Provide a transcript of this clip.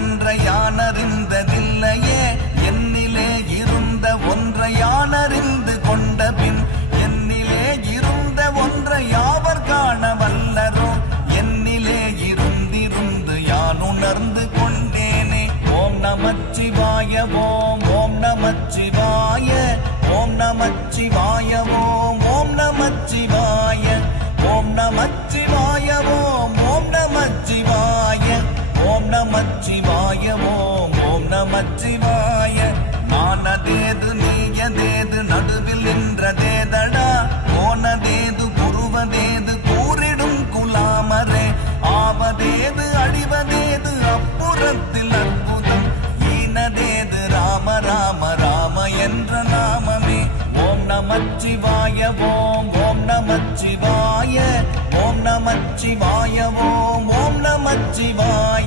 ஒன்றை யானறிந்ததில்லையே என்னிலே இருந்த ஒன்றை யானறிந்து கொண்ட பின் என்னிலே இருந்த ஒன்றை யாவர் காண வல்லரோ என்னிலே இருந்திருந்து யான் உணர்ந்து கொண்டேனே. ஓம் நமச்சிவாய ஓம் ஓம் நமச்சிவாய ஓம் நமச்சிவாய ஓம் ஓம் நமச்சிவாய ஓம் நமச்சிவாய ஓம் ஓம் நமச்சிவாய ஓம் நமச்சிவாய ஓம் ஓம் நமச்சிவாய. நானதேது நீயதேது நடுவில் நின்றதேதடா போனதேது புருவதேது கூறிடும் குலாமரே ஆவதேது அடிவதேது அப்புறத்தில் அற்புதம் ஈனதேது ராம ராம ராம என்ற நாமமே. ஓம் நமச்சிவாய ஓம் ஓம் நமச்சிவாய ஓம் நமச்சிவாய ஓம் ஓம் நமச்சிவாய